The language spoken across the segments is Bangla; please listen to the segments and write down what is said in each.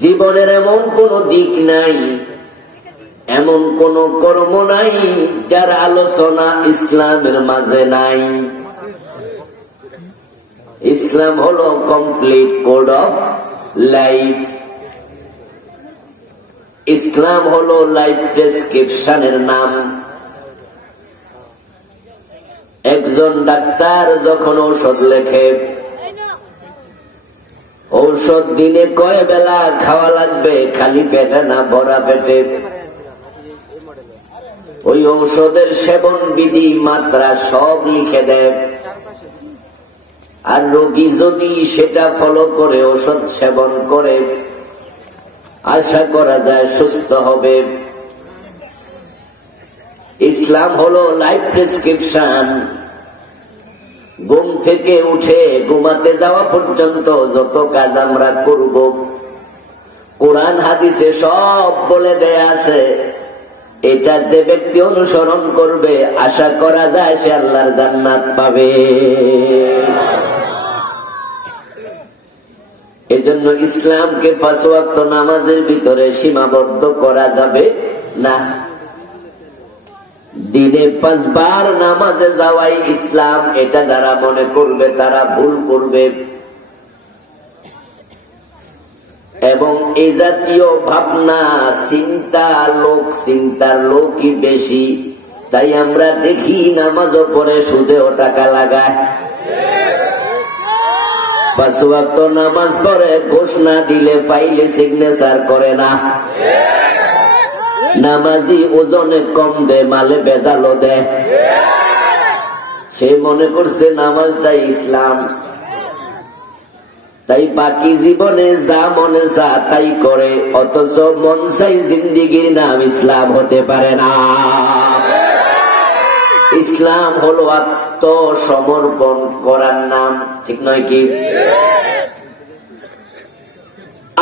জীবনের এমন কোন দিক নাই, এমন কোন কর্ম নাই যার আলোচনা ইসলামের মাঝে নাই। ইসলাম হলো কমপ্লিট কোড অফ লাইফ। ইসলাম হলো লাইফ প্রেসক্রিপশনের নাম। একজন ডাক্তার যখন ঔষধ লেখে, ঔষধ দিনে কয় বেলা খাওয়া লাগবে, খালি পেটে না ভরা পেটে, ওই ঔষধের সেবন বিধি মাত্রা সব লিখে দেয়। আর রোগী যদি সেটা ফলো করে ঔষধ সেবন করে, আশা করা যায় সুস্থ হবে। ইসলাম হলো লাইফ প্রেসক্রিপশন। ঘুম থেকে উঠে ঘুমাতে যাওয়া পর্যন্ত যত কাজ আমরা করব, কোরআন হাদিসে সব বলে দেয়া আছে। এটা যে ব্যক্তি অনুসরণ করবে, আশা করা যায় সে আল্লাহর জান্নাত পাবে। এজন্য ইসলামকে ৫ ওয়াক্ত নামাজের ভিতরে সীমাবদ্ধ করা যাবে না। দিনে ৫ বার নামাজে যাওয়াই ইসলাম, এটা যারা মনে করবে তারা ভুল করবে। এবং এই জাতীয় ভাবনা চিন্তার লোকই বেশি। তাই আমরা দেখি নামাজও পড়ে সুদেও টাকা লাগায়, ৫ ওয়াক্ত নামাজ পড়ে ঘোষ না দিলে পাইলে সিগনেচার করে না। নামাজি ওজনে কম দে, মালে বেজালো দে। সে মনে করছে নামাজটাই ইসলাম। তাই বাকি জীবনে যা মনে যা তাই করে, অথচ মন চাই জিন্দিগির নাম ইসলাম হতে পারে না। ইসলাম হলো আত্মসমর্পণ করার নাম, ঠিক নয় কি?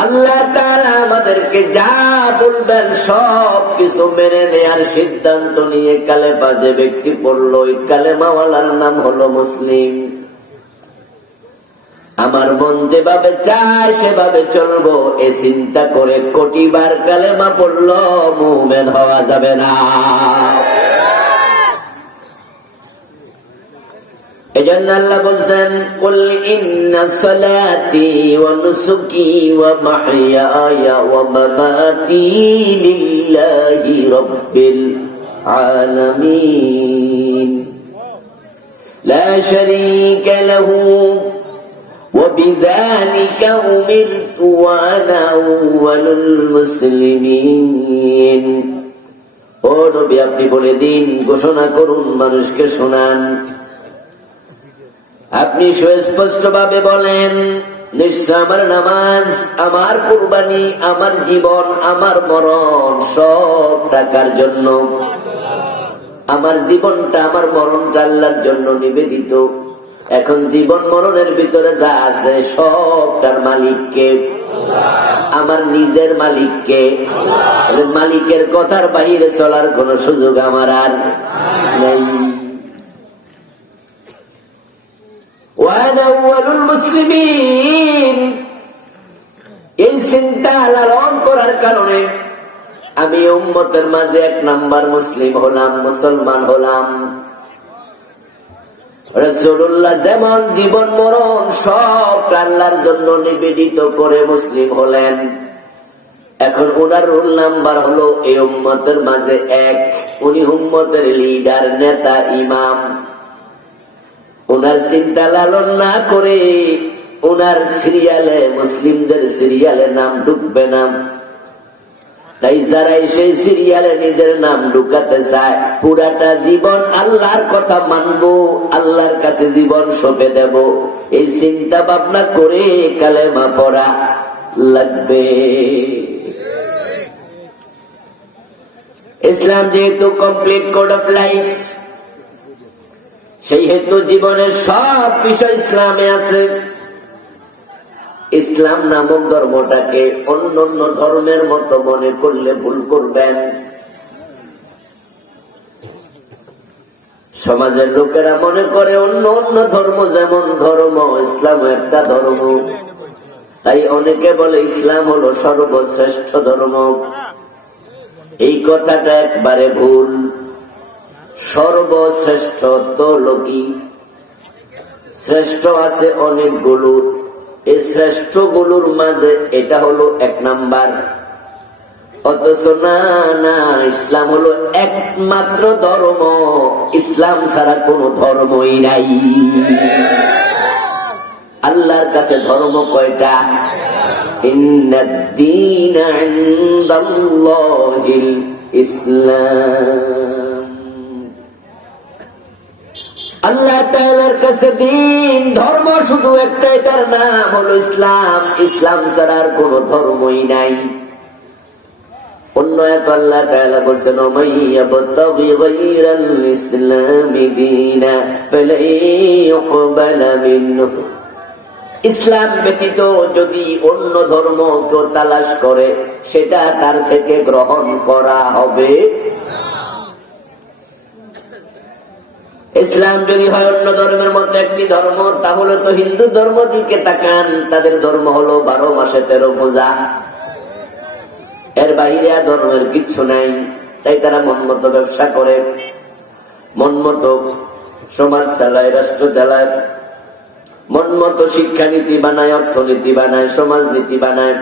আল্লাহ তাআলা আমাদেরকে যা বলবেন সব কিছু মেনে নেয়ার সিদ্ধান্ত নিয়ে কালেমা যে ব্যক্তি পড়লো, ওই কালেমাওয়ালার নাম হলো মুসলিম। আমার মন যেভাবে চায় সেভাবে চলবো, এ চিন্তা করে কোটিবার কালেমা পড়লো মুমিন হওয়া যাবে না। এজন্য আল্লাহ বলছেন, কুল ইন্না সালাতি ওয়া নুসুকি ওয়া মাহইয়ায়া ওয়া মামাতি লিল্লাহি রাব্বিল আলামিন লা শারীকা লাহু ওয়া বিযালিকা উমিরতু ওয়া আনা আউয়ালুল মুসলিমিন। ও নবী, আপনি বলে দিন, ঘোষণা করুন, মানুষকে শোনান। আপনি সুস্পষ্ট ভাবে বলেন, নিশ্চয় আমার নামাজ, আমার কুরবানি, আমার জীবন, আমার মরণ সব টাকার জন্য। আমার জীবনটা, আমার মরণটা আল্লাহর জন্য নিবেদিত। এখন জীবন মরণের ভিতরে যা আছে সবটার মালিককে, আমার নিজের মালিককে। মালিকের কথার বাইরে চলার কোন সুযোগ আমার আর নেই। মুসলিমিন, এই চিন্তা লালন করার কারণে আমি উম্মতের মাঝে ১ নাম্বার মুসলিম হলাম, মুসলমান হলাম। রাসূলুল্লাহ যেমন জীবন মরণ সব আল্লাহর জন্য নিবেদিত করে মুসলিম হলেন, এখন ওনার রোল নাম্বার হলো এই উম্মতের মাঝে ১। উনি উম্মতের লিডার, নেতা, ইমাম। ওনার চিন্তা লালন না করে ওনার সিরিয়ালে, মুসলিমদের সিরিয়ালে নাম ঢুকবে না। তাই যারা সেই সিরিয়ালে নিজের নাম ঢুকাতে চায়, পুরাটা জীবন আল্লাহর কথা মানবো, আল্লাহর কাছে জীবন সঁপে দেব, এই চিন্তা ভাবনা করে কালেমা পড়া লাগবে। ইসলাম যেহেতু কমপ্লিট কোড অফ লাইফ, সেই হেতু জীবনের সব বিষয় ইসলামে আছে। ইসলাম নামক ধর্মটাকে অন্য অন্য ধর্মের মতো মনে করলে ভুল করবেন। সমাজের লোকেরা মনে করে অন্য অন্য ধর্ম যেমন ধর্ম, ইসলাম একটা ধর্ম। তাই অনেকে বলে ইসলাম হলো সর্বশ্রেষ্ঠ ধর্ম। এই কথাটা একবারে ভুল। সর্বশ্রেষ্ঠ তো লোকই শ্রেষ্ঠ আছে অনেকগুলো, এই শ্রেষ্ঠ গুলোর মাঝে এটা হলো এক নাম্বার। অথচ না না, ইসলাম হলো একমাত্র ধর্ম, ইসলাম ছাড়া কোনো ধর্মই নাই। আল্লাহর কাছে ধর্ম কয়টা? ইন্নাদ-দীনা ইনদাল্লাহিল ইসলাম। আল্লাহ তাআলার কাছে দিন ধর্ম শুধু একটা, এটার নাম হলো ইসলাম। ইসলাম ছাড়া আর কোনো ধর্মই নাই। অন্য এক আল্লাহ তাআলা বলেছেন, মাইয়াবতাগি গায়রাল ইসলামি দীনা ফালা ইউকবালা মিনহু। ইসলাম ব্যতীত যদি অন্য ধর্ম কেউ তালাশ করে, সেটা তার থেকে গ্রহণ করা হবে। ইসলাম যদি হয় অন্য ধর্মের মতো একটি ধর্ম, তাহলে তো হিন্দু ধর্ম দিকে তাকান, তাদের ধর্ম হলো 12 মাসে 13 পূজা, এর বাইরে ধর্মের কিচ্ছু নাই। তাই তারা মন মতো ব্যবসা করে, মন মতো সমাজ চালায়, রাষ্ট্র চালায়, মন মতো শিক্ষানীতি বানায়, অর্থনীতি বানায়, সমাজনীতি বানায়।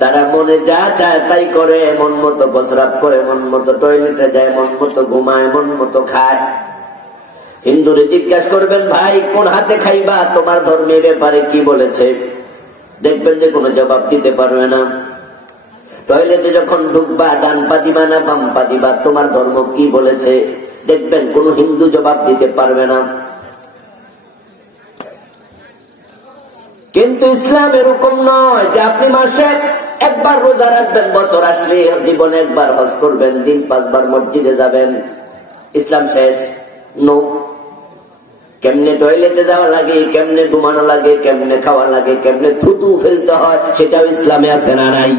তারা মনে যা চায় তাই করে, মন মতো প্রস্রাব করে, মন মতো টয়লেটে যায়, মন মতো ঘুমায়, মন মতো খায়। হিন্দুরে জিজ্ঞাসা করবেন, ভাই কোন হাতে খাইবা, তোমার ধর্মের ব্যাপারে কি বলেছে? দেখবেন যে কোনো জবাব দিতে পারবে না। টয়লেটে যখন ঢুকবা, ডান পা দিবা না বাম পা দিবা, তোমার ধর্ম কি বলেছে? দেখবেন কোন হিন্দু জবাব দিতে পারবে না। কিন্তু ইসলাম এরকম নয় যে আপনি মাসে একবার রোজা রাখবেন, বছর আসলে জীবনে একবার হজ করবেন, দিন 5 বার মসজিদে যাবেন, ইসলাম শেষ। নো। কেমনে টয়লেটে যাওয়া লাগে, কেমনে ঘুমানো লাগে, কেমনে খাওয়া লাগে, কেমনে থুতু ফেলতে হয়, সেটাও ইসলামে আছে না নাই?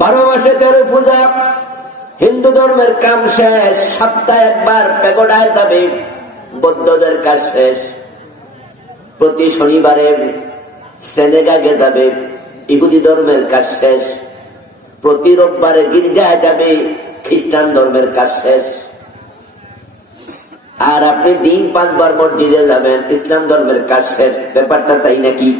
12 মাসে 13 পূজা, হিন্দু ধর্মের কাম শেষ। সপ্তাহে একবার পেগোডায় যাবে, বৌদ্ধদের কাজ শেষ। প্রতি শনিবারে সেনেগাগে যাবে, ইহুদি ধর্মের কাজ শেষ। প্রতি রোববারে গির্জায় যাবে, খ্রিস্টান ধর্মের কাজ শেষ। আর আপনি দিন 5 বার মসজিদে যাবেন, ইসলাম ধর্মের কাজ শেষ। ব্যাপারটা তাই নাকি?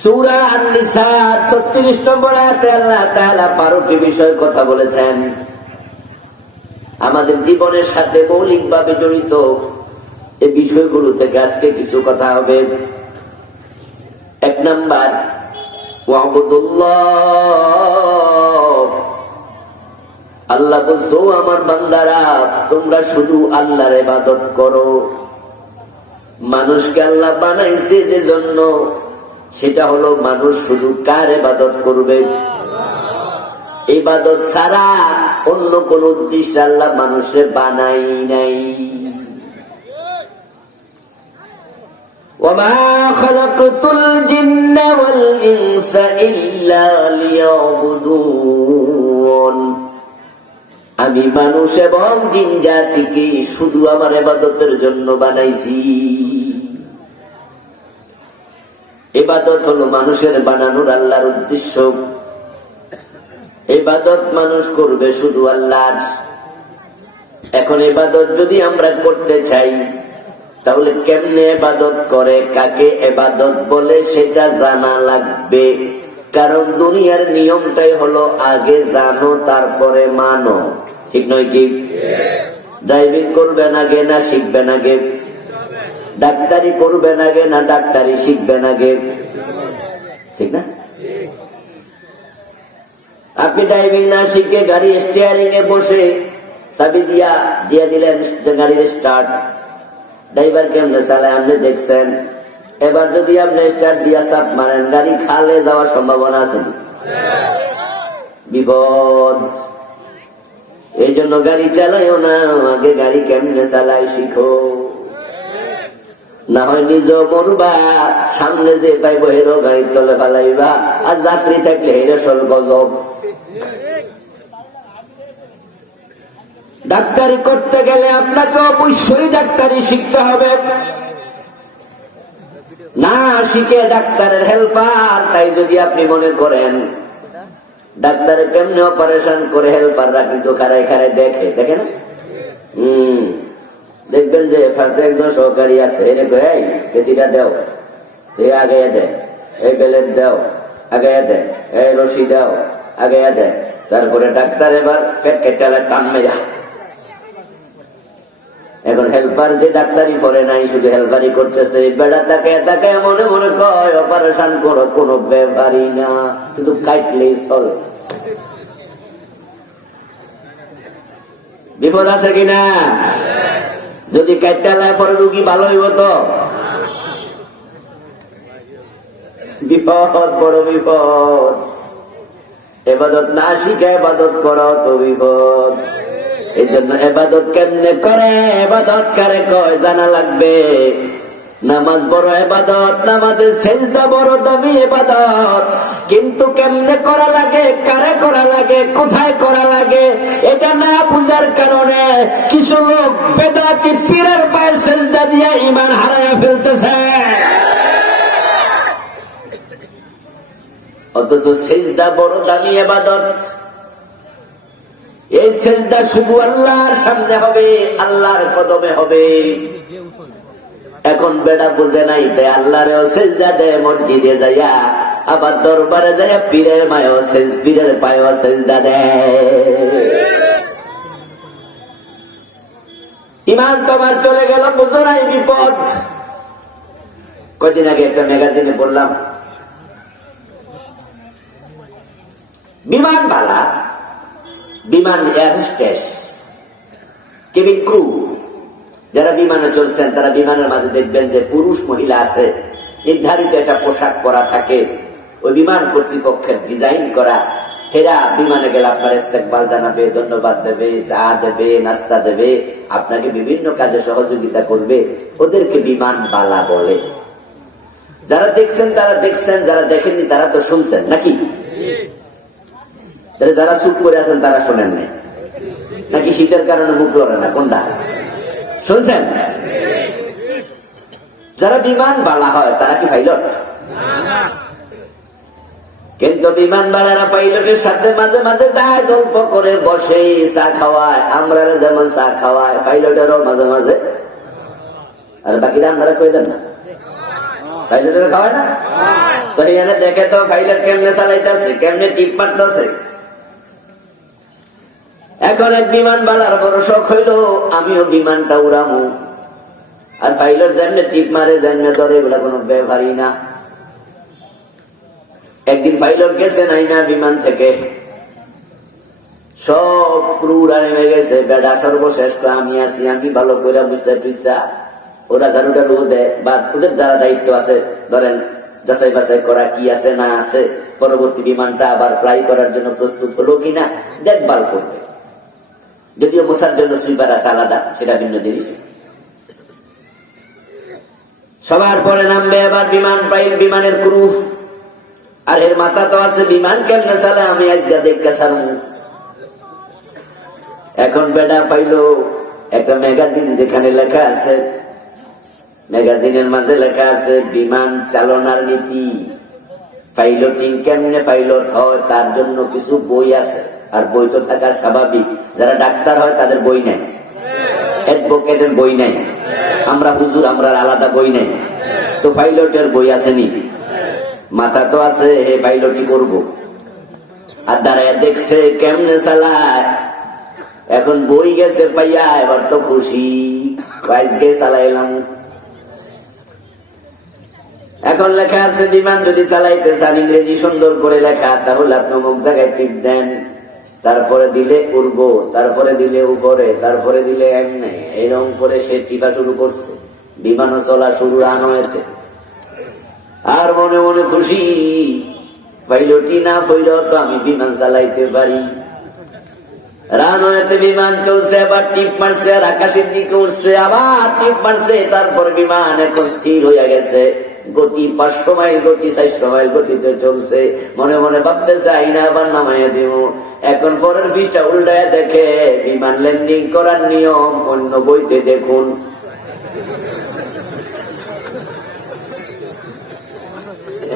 সূরা আন-নিসা 36 নম্বর আয়াতে আল্লাহ তাআলা 12টি বিষয় কথা বলেছেন, আমাদের জীবনের সাথে মৌলিকভাবে জড়িত। এই বিষয়গুলো থেকে আজকে কিছু কথা হবে। 1 নাম্বার, ওয়াবুদুল্লাহ। আল্লাহ বলছো, আমার বান্দারা তোমরা শুধু আল্লাহর ইবাদত করো। মানুষকে আল্লাহ বানাইছে যে জন্য, সেটা হলো মানুষ শুধু কার ইবাদত করবে? ইবাদত ছাড়া অন্য কোন উদ্দেশ্যে আল্লাহ মানুষের বানাই নাই। ওয়ামা খালাকতুল জিন্না ওয়াল ইনসা ইল্লা লিয়াবুদুন। আমি মানুষ এবং জিন জাতিকে শুধু আমার ইবাদতের জন্য বানাইছি। ইবাদত হলো মানুষের বানানোর আল্লাহর উদ্দেশ্য। ইবাদত মানুষ করবে শুধু আল্লাহর। এখন ইবাদত যদি আমরা করতে চাই, তাহলে কেমনে ইবাদত করে, কাকে ইবাদত বলে, সেটা জানা লাগবে। কারণ দুনিয়ার নিয়মটাই হলো আগে জানো তারপরে মানো, ঠিক নয় কি? ড্রাইভিং করবেন আগে না শিখবেন আগে? ডাক্তারি করবেন আগে না ডাক্তারি শিখবেন আগে? ঠিক না? আপনি ড্রাইভিং না শিখে গাড়ি স্টিয়ারিং এ বসে চাবি দিয়া দিলেন যে গাড়ির স্টার্ট, ড্রাইভার কেমনে চালায় আপনি দেখছেন। এবার যদি আপনি স্টার্ট দিয়া চাপ মারেন, গাড়ি খালে যাওয়ার সম্ভাবনা আছে, বিপদ। এই জন্য গাড়ি চালাইও না, আগে গাড়ি কেমনে চালাই শিখো। না হয় নিজ মরবা, সামনে যে পাইব হেরো গাড়ির তলে ফালাইবা, আর যাত্রী থাকলে হেরে সল গজব। ডাক্তারি করতে গেলে আপনাকে অবশ্যই ডাক্তারি শিখতে হবে। না শিখে ডাক্তারের হেল্পার, তাই যদি আপনি মনে করেন ডাক্তারে কেমনে অপারেশন করে, হেল্পাররা কিন্তু খারাই খারাই দেখে, দেখে না? দেখবেন যে ফার্স্টে একজন সহকারী আছে, এই কেসিটা দেও, এই আগে দেয়, এই বেলেট দাও আগে দেয়, এই রশি দাও আগে দেয়, তারপরে ডাক্তার এবার পেট কেটে টান মেরা। এখন হেল্পার যে ডাক্তারি করে নাই, শুধু হেল্পারি করতেছে, বেড়া তাকে তাকে মনে মনে কয় অপারেশন করো, কোনো ব্যাপারই না, শুধু কাটলেই চলে। বিপদ আছে কিনা? যদি কাটালায় পরে রুগী ভালো হইব তো বিপদ, বড় বিপদ। এবাদত না শিখে এবাদত করো তো বিপদ। এই জন্য এবাদত কেমনে করে, এবাদত কারে কয় জানা লাগবে। নামাজ বড় এবাদত, নামাজের সেজদা বড় দামি এবাদত, কিন্তু কেমনে করা লাগে, কারে করা লাগে, কোথায় করা লাগে, এটা না বুঝার কারণে কিছু লোক বেদাতি পীরের পায়ে সেজদা দিয়ে ঈমান হারায়া ফেলতেছে। অথচ সেজদা বড় দামি এবাদত। এই সেজদা শুধু আল্লাহর সামনে হবে, আল্লাহর কদমে হবে। এখন বেড়া বুঝে নাই, তাই আল্লাহরেও সেজদা দেয় মসজিদে যাইয়া, আবার দরবারে যাইয়া পীরের মায়েও পীরের পায়েও সেজদা দেয়। ইমান তোমার চলে গেল, বুঝো নাই বিপদ। কদিন আগে একটা ম্যাগাজিনে পড়লাম, বিমান বালা, বিমান এয়ার হোস্টেস, কেবিন ক্রু যারা বিমানে চলছেন, তারা বিমানের মাঝে দেখবেন যে পুরুষ মহিলা আছে, নির্ধারিত একটা পোশাক পরা থাকে, ওই বিমান কর্তৃপক্ষের ডিজাইন করা। হেরা বিমানে গেলে আপনার ইস্তেকবাল জানাবে, ধন্যবাদ দেবে, চা দেবে, নাস্তা দেবে, আপনাকে বিভিন্ন কাজে সহযোগিতা করবে। ওদেরকে বিমান বালা বলে। যারা দেখছেন তারা দেখছেন, যারা দেখেননি তারা তো শুনছেন নাকি? যারা চুপ করে আছেন তারা শোনেন নাই নাকি? শীতের কারণে মুখ লড়ে না, কোনটা শুনছেন? যারা বিমান বালা হয় তারা কি পাইলট? কিন্তু বিমান বালারা পাইলটের সাথে মাঝে মাঝে যায়, গল্প করে বসে, চা খাওয়ায়। আমরা যেমন চা খাওয়ায়, পাইলটেরও মাঝে মাঝে। আর বাকিরা আপনারা কই দেন না, পাইলটেরা খাওয়ায় না? তো এখানে দেখে তো পাইলট কেমনে চালাইতেছে, কেমনে টিপ মারতেছে। এখন এক বিমান বালার বড় শখ হইল, আমিও বিমানটা উড়ামু। আর পাইলট যেমনে টিপ মারে, যেমনে ধরে, এগুলা কোনো ব্যবহারই না। একদিন পাইলট গেছে নাই না বিমান থেকে, সব ক্রুরা নেমে গেছে। বেড়া সর্বশেষ আমি আছি, আমি ভালো করে বুঝা টুইসা, ওরা ঝাড়ুটা রু দেয়, বা ওদের যারা দায়িত্ব আছে, ধরেন যাচাই বাছাই করা কি আছে না আছে, পরবর্তী বিমানটা আবার ফ্লাই করার জন্য প্রস্তুত হলো কিনা দেখভাল করবে। যদিও মোছার জন্য সুইপার আছে আলাদা, সেটা ভিন্ন জিনিস। সবার পরে নামবে এবার বিমান বিমানের ক্রু, আর এর মাথা তো আছে বিমান কেমনে চালে আমি আজকে দেখতে চালু। এখন বেডা পাইলো একটা ম্যাগাজিন, যেখানে লেখা আছে, ম্যাগাজিনের মাঝে লেখা আছে বিমান চালনার নীতি, পাইলটিং কেমনে পাইলট হয় তার জন্য কিছু বই আছে। আর বই তো থাকার স্বাভাবিক, যারা ডাক্তার হয় তাদের বই নেই, অ্যাডভোকেটের বই নেই, আমরা হুজুর আমরা আলাদা বই নেই। তো পাইলটের বই আসেনি, মাথা তো আছে, হে পাইলটই করবো। আর দাঁড়ায় দেখছে কেমনে চালায়। এখন বই গেছে পাইয়া, এবার তো খুশি, আজকে চালাইলাম। এখন লেখা আছে বিমান যদি চালাইতে চান, ইংরেজি সুন্দর করে লেখা, তাহলে আপনি অমুক জায়গায় টিপ দেন, তারপরে দিলে উড়বো, তারপরে দিলে উপরে, তারপরে দিলে এমনি, এরকম করে সে টিপা শুরু করছে। বিমানও চলা শুরু রানওয়েতে। আর মনে মনে খুশি, পাইলটই না পইল তো আমি বিমান চালাইতে পারি। রানওয়েতে বিমান চলছে, আবার টিপ মারছে, আর আকাশের দিকে উঠছে, আবার টিপ মারছে, তারপর বিমান এখন স্থির হইয়া গেছে। গতি 500 মাইল গতি 400 মাইল গতিতে চলছে, মনে মনে ভাবতেছে আইনা আবার নামাইয়া দিব। এখন পরের পৃষ্ঠা উল্টায় দেখে বিমান ল্যান্ডিং করার নিয়ম অন্য বইতে দেখুন।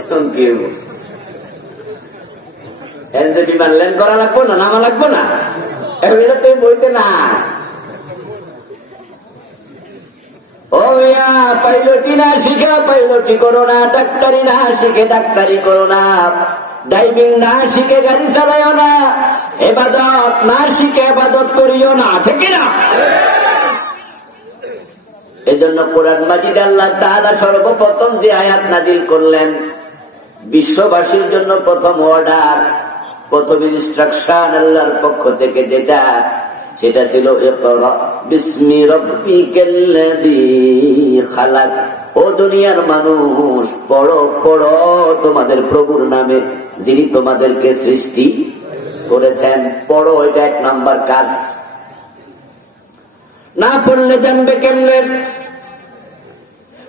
এখন কি বিমান ল্যান্ড করা লাগবো না, নামা লাগবো না, এখন এটা তো বইতে না। ও মিয়া, পাইলটি না শিখে পাইলটি করো না, ডাক্তারি না শিখে ডাক্তারি করো না, ড্রাইভিং না শিখে গাড়ি চালাইও না, ইবাদত না শিখে ইবাদত করিও না, ঠিক না? এজন্য কোরআন মাজিদে আল্লাহ তাআলা সর্বপ্রথম যে আয়াত নাযিল করলেন, বিশ্ববাসীর জন্য প্রথম অর্ডার, প্রথম ইনস্ট্রাকশন আল্লাহর পক্ষ থেকে যেটা, সেটা ছিল ইকরা বিসমি রাব্বিকাল্লাযী খালাক। ও দুনিয়ার মানুষ, পড়ো পড়ো তোমাদের প্রভুর নামে, যিনি তোমাদেরকে সৃষ্টি করেছেন। পড়ো, এটা 1 নাম্বার কাজ। না পড়লে জানবে কেমনে?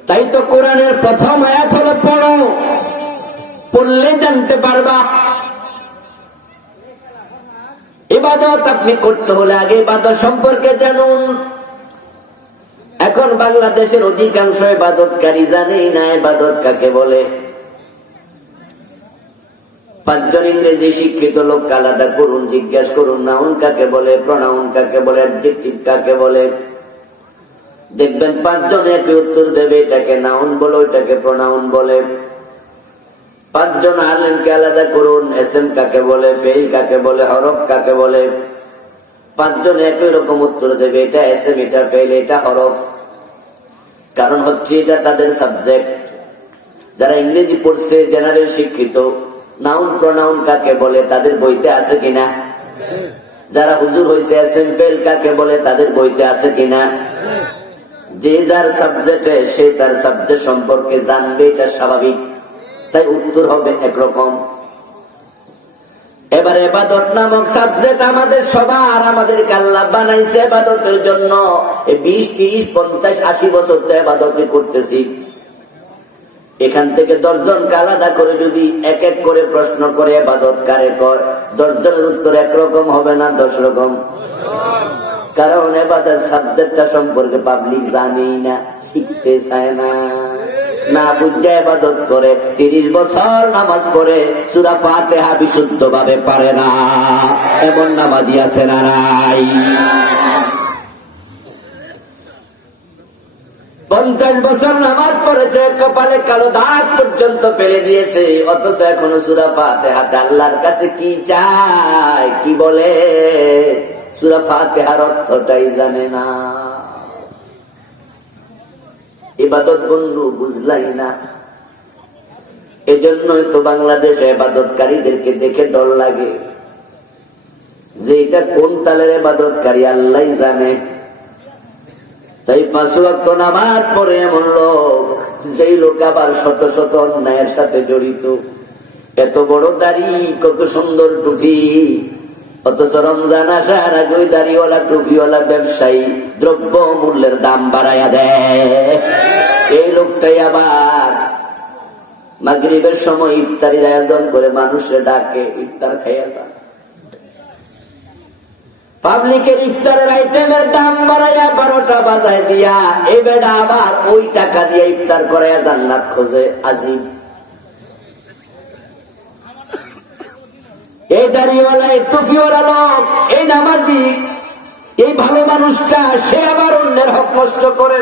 তাই তো কোরআনের প্রথম আয়াত হলো পড়ো, পড়লে জানতে পারবা। ইবাদত আপনি করতে হলে আগে ইবাদত সম্পর্কে জানুন। এখন বাংলাদেশের অধিকাংশ ইবাদতকারী জানেই না ইবাদত কাকে বলে। 5 জন ইংরেজি শিক্ষিত লোক আলাদা করুন, জিজ্ঞেস করুন নাউন কাকে বলে, প্রোনাউন কাকে বলে, অ্যাডজেক্টিভ কাকে বলে। দেখবেন 5 জন একই উত্তর দেবে, এটাকে নাউন বলে, ওইটাকে প্রোনাউন বলে। 5 জন আলেমকে আলাদা করুন, এসএম কাকে বলে, ফেইল কাকে বলে, হরফ কাকে বলে। 5 জন একই রকম উত্তর দেবে, এটা এসএম, এটা ফেইল, এটা হরফ। কারণ হচ্ছে এটা তাদের সাবজেক্ট। যারা ইংরেজি পড়ছে, জেনারেল শিক্ষিত, নাউন প্রোনাউন কাকে বলে তাদের বইতে আছে কিনা? যারা হুজুর হয়েছে, এসএম ফেইল কাকে বলে তাদের বইতে আছে কিনা? যে যার সাবজেক্টে সে তার সাবজেক্ট সম্পর্কে জানবে, এটা স্বাভাবিক। তাই উত্তর হবে একরকম। এবার ইবাদত নামক সাবজেক্ট আমাদের সবার, আমাদেরকে আল্লাহ বানাইছে ইবাদতের জন্য। 20, 30, 50, 80 বছর তো ইবাদতই করতেছি। এখান থেকে 10 জনকে আলাদা করে যদি এক এক করে প্রশ্ন করে ইবাদত কারে কর, 10 জনের উত্তর একরকম হবে না 10 রকম। কারণ ইবাদত সাবজেক্টটা সম্পর্কে পাবলিক জানেই না, শিখতে চায় না, না বুঝে ইবাদত করে। 30 বছর নামাজ পড়ে সূরা ফাতিহা বিশুদ্ধ ভাবে পারে না, এমন নামাজি আছে না নাই? 50 বছর নামাজ পড়েছে, কপালে কালো দাগ পর্যন্ত ফেলে দিয়েছে, অথচ এখনো সূরা ফাতিহাতে আল্লাহর কাছে কি চায়, কি বলে, সূরা ফাতিহার অর্থটাই জানে না। ইবাদত বন্ধু বুঝলাই না। এজন্যই তো বাংলাদেশে ইবাদতকারীদেরকে দেখে ডর লাগে, যে এটা কোন তালের ইবাদতকারী আল্লাহ জানে। তাই 5 ওয়াক্ত নামাজ পড়ে এমন লোক, যেই লোক আবার শত শত অন্যায়ের সাথে জড়িত। এত বড় দাড়ি, কত সুন্দর টুপি, অথচ রমজান আসার আগে ওই দাড়িওয়ালা টুপিওয়ালা ব্যবসায়ী দ্রব্য মূল্যের দাম বাড়াইয়া দেয়। এই লোকটাই আবার মাগরিবের সময় ইফতারির আয়োজন করে মানুষের ডাকে ইফতার খাইয়া দেয়। পাবলিকের ইফতারের আইটেমের দাম বাড়াইয়া 12টা বাজায় দিয়া এই বেটা আবার ওই টাকা দিয়ে ইফতার করাইয়া জান্নাত খোঁজে। আজিব। এই দাড়িওয়ালা, এই টুপিওয়ালা লোক, এই নামাজি, এই ভালো মানুষটা, সে আবার অন্যের হক নষ্ট করে।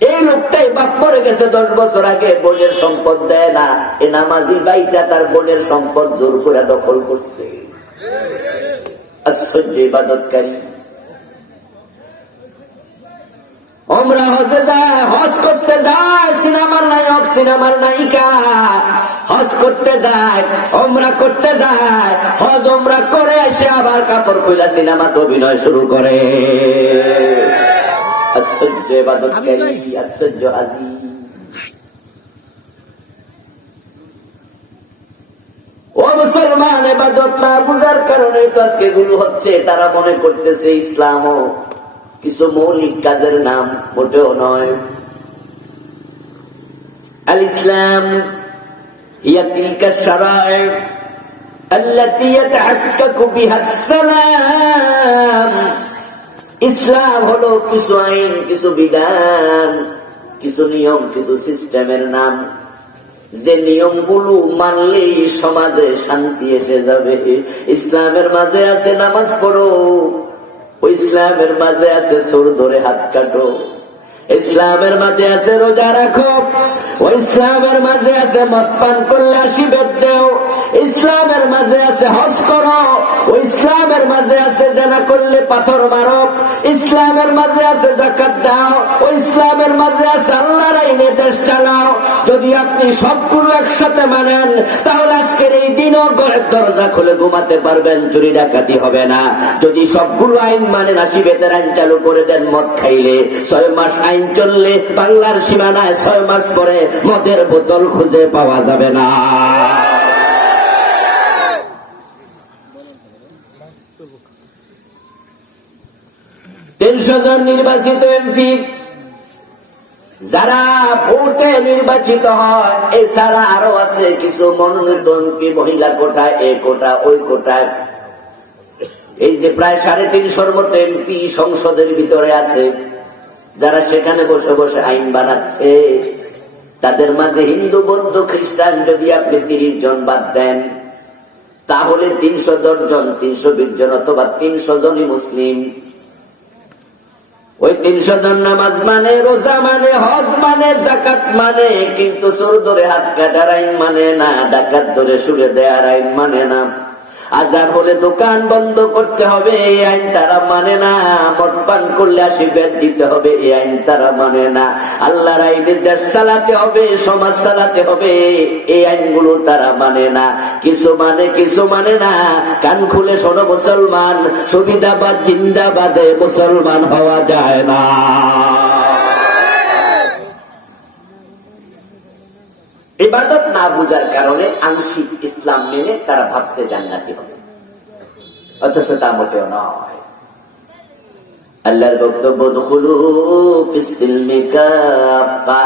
এই লোকটাই বাপ মরে গেছে 10 বছর আগে, বোনের সম্পদ দেয় না, এই নামাজি ভাইটা তার বোনের সম্পদ জোর করে দখল করছে। আশ্চর্য ইবাদতকারী। ওমরা হজে যায়, হজ করতে যায়, সিনেমার নায়ক সিনেমার নায়িকা হজ করতে যায়, ওমরা করতে যায়, হজ ওমরা করে এসে আবার কাপড় খুলে সিনেমাতে অভিনয় শুরু করে। আশ্চর্য ইবাদতকারী, আশ্চর্য হাজি। ও মুসলমান, ইবাদত না বুঝার কারণে তো আজকে গুলো হচ্ছে। তারা মনে করতেছে ইসলামও কিছু মৌলিক কাজের নাম, মোটেও নয়। আল ইসলাম হিয়া তিলকা শারা'i আল্লাতী ইয়াতাহাক্কাকু বিহা আসসালাম। ইসলাম হলো কিছু আইন, কিছু বিধান, কিছু নিয়ম, কিছু সিস্টেমের নাম, যে নিয়মগুলো মানলেই সমাজে শান্তি এসে যাবে। ইসলামের মাঝে আছে নামাজ পড়ো, ওই ইসলামের মাঝে আছে চোর ধরে হাত কাটো, ইসলামের মাঝে আছে রোজা রাখো, ওই ইসলামের মাঝে আছে মদ পান করলে 80 বেদ দেও, ইসলামের মাঝে আছে হজ করো, ওই ইসলামের মাঝে আছে জেনা করলে পাথর মারো, ইসলামের মাঝে আছে যাকাত দাও, ওই ইসলামের মাঝে আছে আল্লাহর আইনে দেশ চালাও। যদি আপনি সবগুলো একসাথে মানেন, তাহলে আজকের এই দিনও ঘরের দরজা খুলে ঘুমাতে পারবেন, চুরি ডাকাতি হবে না। যদি সবগুলো আইন মানেন, 80 বেদের আইন চালু করে দেন, মদ খাইলে 6 মাস আইন চললে বাংলার সীমানায় 6 মাস পরে মদের বোতল খুঁজে পাওয়া যাবে না। 300 জন নির্বাচিত এমপি যারা ভোটে নির্বাচিত হয়, এছাড়া আরো আছে কিছু মনোনীত এমপি, মহিলা কোটায়, এ কোটা, ওই কোটায়। এই যে প্রায় 350-র মতো এমপি সংসদের ভিতরে আছে, যারা সেখানে বসে বসে আইন বানাচ্ছে। তাদের মাঝে হিন্দু, বৌদ্ধ, খ্রিস্টান যদি আপনি 30 জন বাদ দেন, তাহলে 310 জন, 320 জন অথবা 300 জনই মুসলিম। ওই 300 জন নামাজ মানে, রোজা মানে, হজ মানে, যাকাত মানে, কিন্তু চোর ধরে হাত কাটার আইন মানে না, ডাকাত ধরে সুরে দেয়ার আইন মানে না। আজান হলে দোকান বন্ধ করতে হবে, এই আইন তারা মানে না। মদ পান করলে 80 বেদ দিতে হবে, এই আইন তারা মানে না। আল্লাহর আইনে দেশ চালাতে হবে, সমাজ চালাতে হবে, এই আইনগুলো তারা মানে না। কিছু মানে, কিছু মানে না। কান খুলে শোনো মুসলমান, সুবিধাবাদ জিন্দাবাদে মুসলমান হওয়া যায় না। ইবাদত না বুঝার কারণে আংশিক ইসলাম মেনে তারা ভাবছে জান্নাতি হবে, অথচ তা মোটেও নয়। আল্লাহর বক্তব্য, দুখুলু ফিস সিলমি কাফা,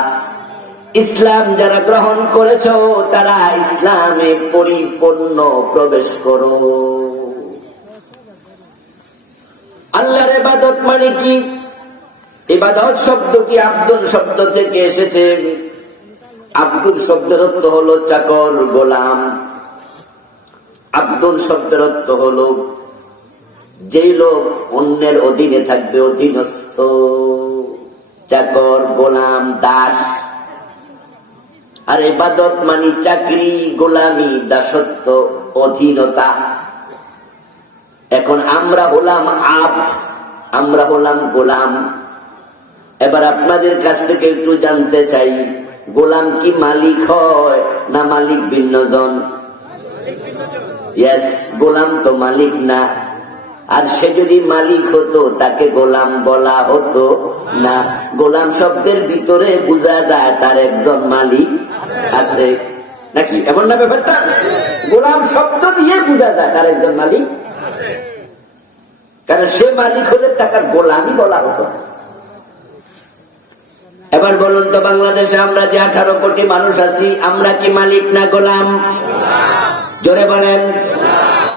ইসলাম যারা গ্রহণ করেছো তারা ইসলামে পরিপূর্ণ প্রবেশ করো। আল্লাহর ইবাদত মানে কি? ইবাদত শব্দটি আব্দুল শব্দ থেকে এসেছে। আব্দুল শব্দের অর্থ হলো চাকর, গোলাম। আব্দুল শব্দের অর্থ হলো যেই লোক অন্যের অধীনে থাকবে, অধীনস্থ। চাকর, গোলাম, দাস। আর ইবাদত মানে চাকরি, গোলামি, দাসত্ব, অধীনতা। এখন আমরা হলাম আব্দ, আমরা হলাম গোলাম। এবার আপনাদের কাছ থেকে একটু জানতে চাই, গোলাম কি মালিক হয় না মালিক ভিন্ন জন? ইয়েস, গোলাম তো মালিক না। আর সে যদি মালিক হতো তাকে গোলাম বলা হতো না। গোলাম শব্দের ভিতরে বোঝা যায় তার একজন মালিক আছে, নাকি এমন না ব্যাপারটা? গোলাম শব্দ দিয়ে বোঝা যায় তার একজন মালিক, কারণ সে মালিক হলে তাকে গোলামই বলা হতো না। এবার বলুন তো, বাংলাদেশে আমরা যে 18 কোটি মানুষ আছি, আমরা কি মালিক না গোলাম? জোরে বলেন।